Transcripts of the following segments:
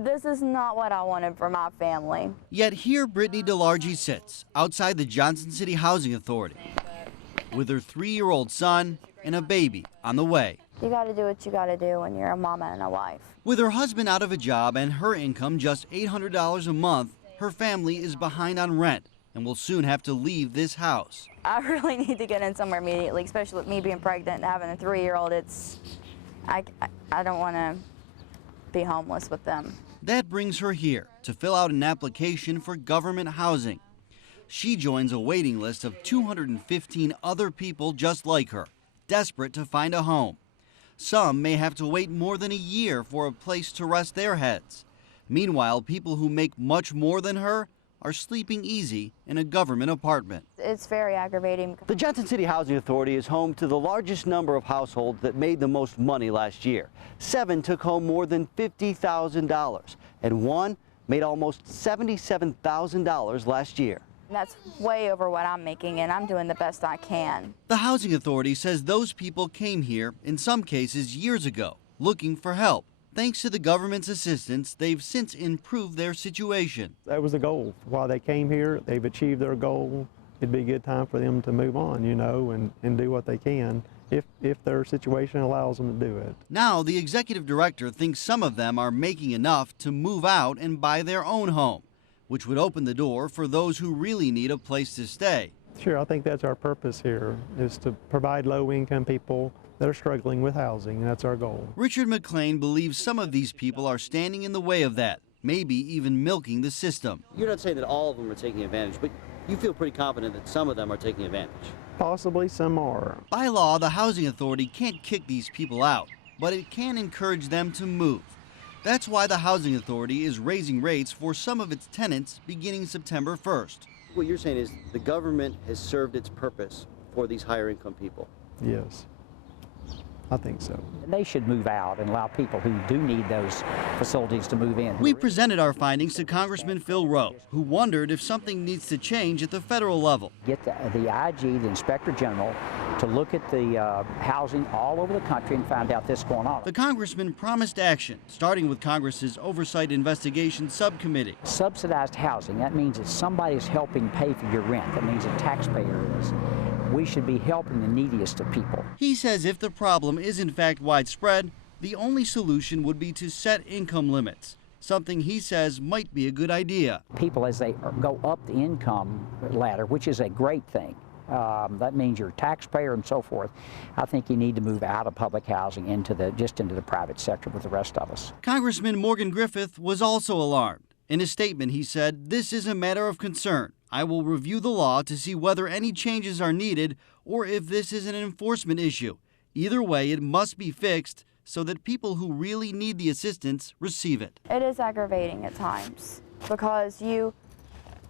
This is not what I wanted for my family. Yet here Brittany DeLargy sits outside the Johnson City Housing Authority with her 3-year-old son and a baby on the way. You got to do what you got to do when you're a mama and a wife. With her husband out of a job and her income just $800 a month, her family is behind on rent and will soon have to leave this house. I really need to get in somewhere immediately, especially with me being pregnant and having a 3-year-old. I don't want to be homeless with them. That brings her here to fill out an application for government housing. She joins a waiting list of 215 other people just like her, desperate to find a home. Some may have to wait more than a year for a place to rest their heads. Meanwhile, people who make much more than her are sleeping easy in a government apartment. It's very aggravating. The Johnson City Housing Authority is home to the largest number of households that made the most money last year. 7 took home more than $50,000, and 1 made almost $77,000 last year. That's way over what I'm making, and I'm doing the best I can. The Housing Authority says those people came here, in some cases years ago, looking for help. Thanks to the government's assistance, they've since improved their situation. That was the goal. While they came here, they've achieved their goal. It'd be a good time for them to move on, you know, and do what they can if their situation allows them to do it. Now, the executive director thinks some of them are making enough to move out and buy their own home, which would open the door for those who really need a place to stay. Sure, I think that's our purpose here, is to provide low-income people that are struggling with housing, and that's our goal. Richard McLean believes some of these people are standing in the way of that, maybe even milking the system. You're not saying that all of them are taking advantage, but you feel pretty confident that some of them are taking advantage. Possibly some are. By law, the Housing Authority can't kick these people out, but it can encourage them to move. That's why the Housing Authority is raising rates for some of its tenants beginning September 1st. What you're saying is the government has served its purpose for these higher income people. Yes, I think so. They should move out and allow people who do need those facilities to move in. We presented our findings to Congressman Phil Rowe, who wondered if something needs to change at the federal level. Get the IG, the Inspector General, to look at the housing all over the country and find out this going on. The congressman promised action, starting with Congress's Oversight Investigation Subcommittee. Subsidized housing, that means that somebody's helping pay for your rent. That means a taxpayer is. We should be helping the neediest of people. He says if the problem is in fact widespread, the only solution would be to set income limits, something he says might be a good idea. People, as they go up the income ladder, which is a great thing, that means you're a taxpayer and so forth. I think you need to move out of public housing into the private sector with the rest of us. Congressman Morgan Griffith was also alarmed. In a statement, he said, "This is a matter of concern. I will review the law to see whether any changes are needed or if this is an enforcement issue. Either way, it must be fixed so that people who really need the assistance receive it." It is aggravating at times because you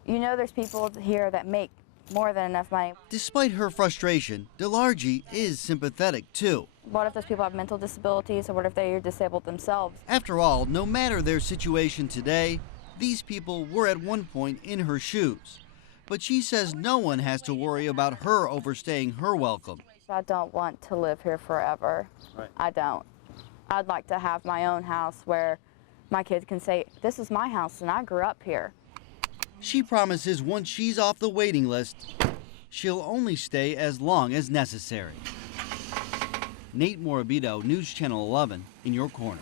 know there's people here that make more than enough money. Despite her frustration, DeLargy is sympathetic too. What if those people have mental disabilities, or what if they're disabled themselves? After all, no matter their situation today, these people were at one point in her shoes. But she says no one has to worry about her overstaying her welcome. I don't want to live here forever. Right. I don't. I'd like to have my own house where my kids can say, this is my house and I grew up here. She promises once she's off the waiting list, she'll only stay as long as necessary. Nate Morabito, News Channel 11, in your corner.